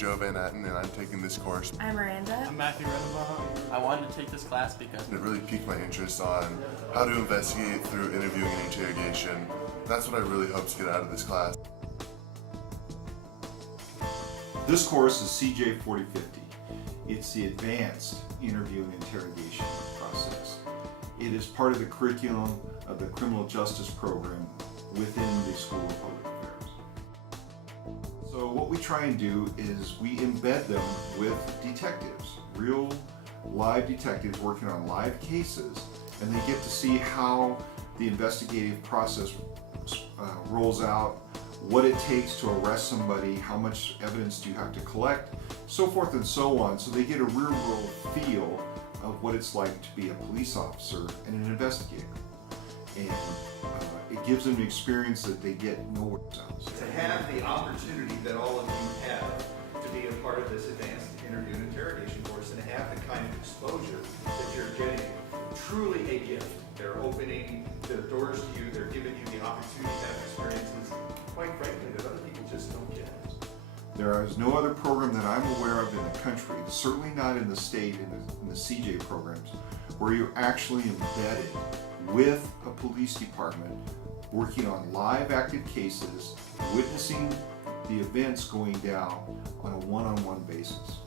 Joe Van Atten, and I'm taking this course. I'm Miranda. I'm Matthew Redenbaugh. I wanted to take this class because It really piqued my interest on how to investigate through interviewing and interrogation. That's what I really hope to get out of this class. This course is CJ 4050. It's the advanced interview and interrogation process. It is part of the curriculum of the criminal justice program within the School of Public Affairs. So what we try and do is we embed them with detectives, real live detectives working on live cases, and they get to see how the investigative process rolls out, what it takes to arrest somebody, how much evidence do you have to collect, so forth and so on, so they get a real world feel of what it's like to be a police officer and an investigator. And it gives them an experience that they get nowhere else. To have the opportunity that all of you have to be a part of this advanced interview and interrogation course and have the kind of exposure that you're getting, truly a gift. They're opening their doors to you, they're giving you the opportunity to have experiences, quite frankly, that other people just don't get. There is no other program that I'm aware of in the country, certainly not in the state, in the CJ programs, where you're actually embedded with a police department, working on live active cases, witnessing the events going down on a one-on-one basis.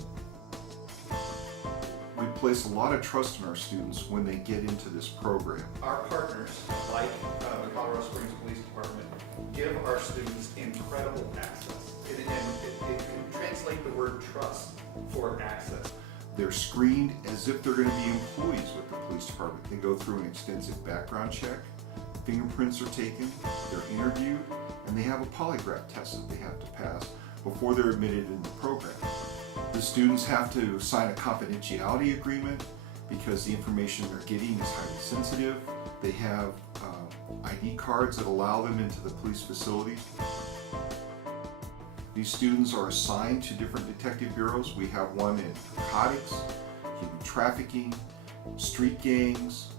We place a lot of trust in our students when they get into this program. Our partners, like the Colorado Springs Police Department, give our students incredible access. It can translate the word trust for access. They're screened as if they're going to be employees with the police department. They go through an extensive background check, fingerprints are taken, they're interviewed, and they have a polygraph test that they have to pass before they're admitted in the program. The students have to sign a confidentiality agreement because the information they're getting is highly sensitive. They have ID cards that allow them into the police facilities. These students are assigned to different detective bureaus. We have one in narcotics, human trafficking, street gangs,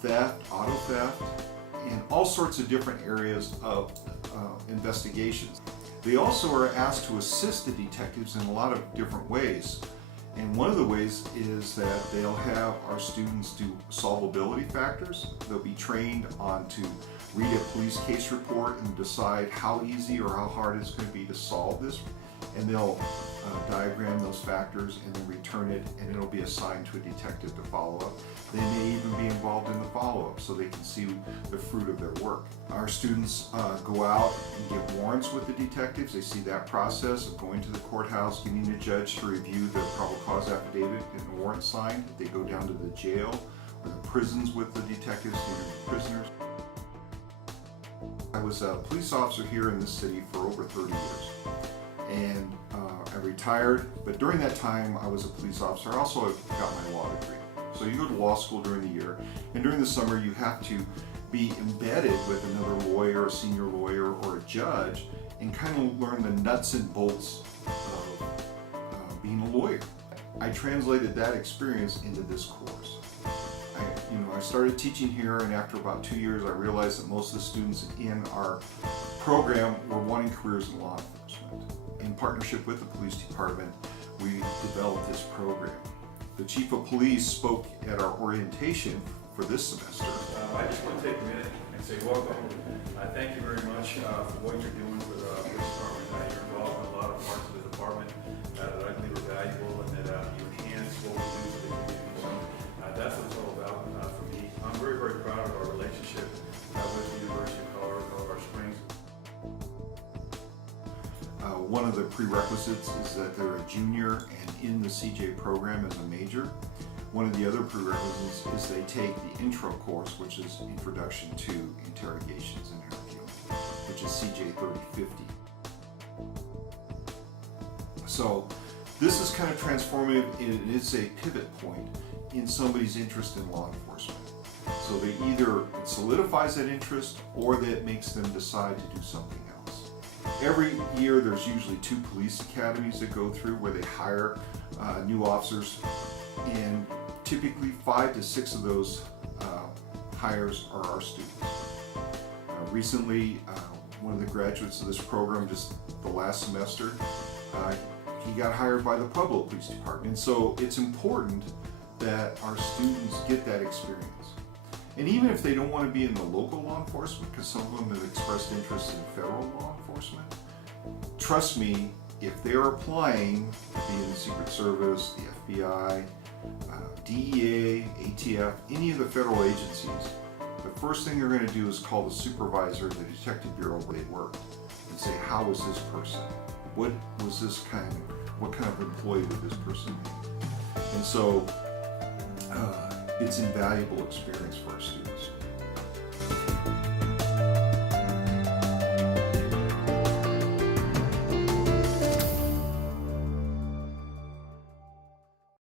theft, auto theft, and all sorts of different areas of investigations. They also are asked to assist the detectives in a lot of different ways. And one of the ways is that they'll have our students do solvability factors. They'll be trained on to read a police case report and decide how easy or how hard it's going to be to solve this. And they'll diagram those factors and then return it, and it'll be assigned to a detective to follow up. They may even be involved in the follow-up so they can see the fruit of their work. Our students go out and get warrants with the detectives. They see that process of going to the courthouse, getting the judge to review the probable cause affidavit and the warrant signed. They go down to the jail or the prisons with the detectives to interview prisoners. I was a police officer here in this city for over 30 years. And I retired, but during that time I was a police officer. I also got my law degree. So you go to law school during the year, and during the summer you have to be embedded with another lawyer, a senior lawyer, or a judge, and kind of learn the nuts and bolts of being a lawyer. I translated that experience into this course. I started teaching here, and after about 2 years I realized that most of the students in our program were wanting careers in law enforcement. In partnership with the police department, we developed this program. The chief of police spoke at our orientation for this semester. I just want to take a minute and say welcome. Thank you very much for what you're doing for the police department. You're involved in a lot of parts of the department that I believe are valuable and that you enhance what we do for the community. So that's what it's all about for me. I'm very, very proud of our relationship with the University of Colorado Springs. One of the prerequisites is that they're a junior and in the CJ program as a major. One of the other prerequisites is they take the intro course, which is Introduction to Interrogations and Interviewing, which is CJ 3050. So this is kind of transformative, and it is a pivot point in somebody's interest in law enforcement. So they either, it solidifies that interest or that it makes them decide to do something else. Every year there's usually 2 police academies that go through where they hire new officers, and typically 5 to 6 of those hires are our students. Recently, one of the graduates of this program, just the last semester, he got hired by the Pueblo Police Department. And so it's important that our students get that experience. And even if they don't want to be in the local law enforcement, because some of them have expressed interest in federal law enforcement, trust me, if they're applying to be in the Secret Service, the FBI, DEA, ATF, any of the federal agencies, the first thing they're going to do is call the supervisor of the detective bureau where they work and say, how was this person? What kind of employee would this person be? And so it's invaluable experience for our students.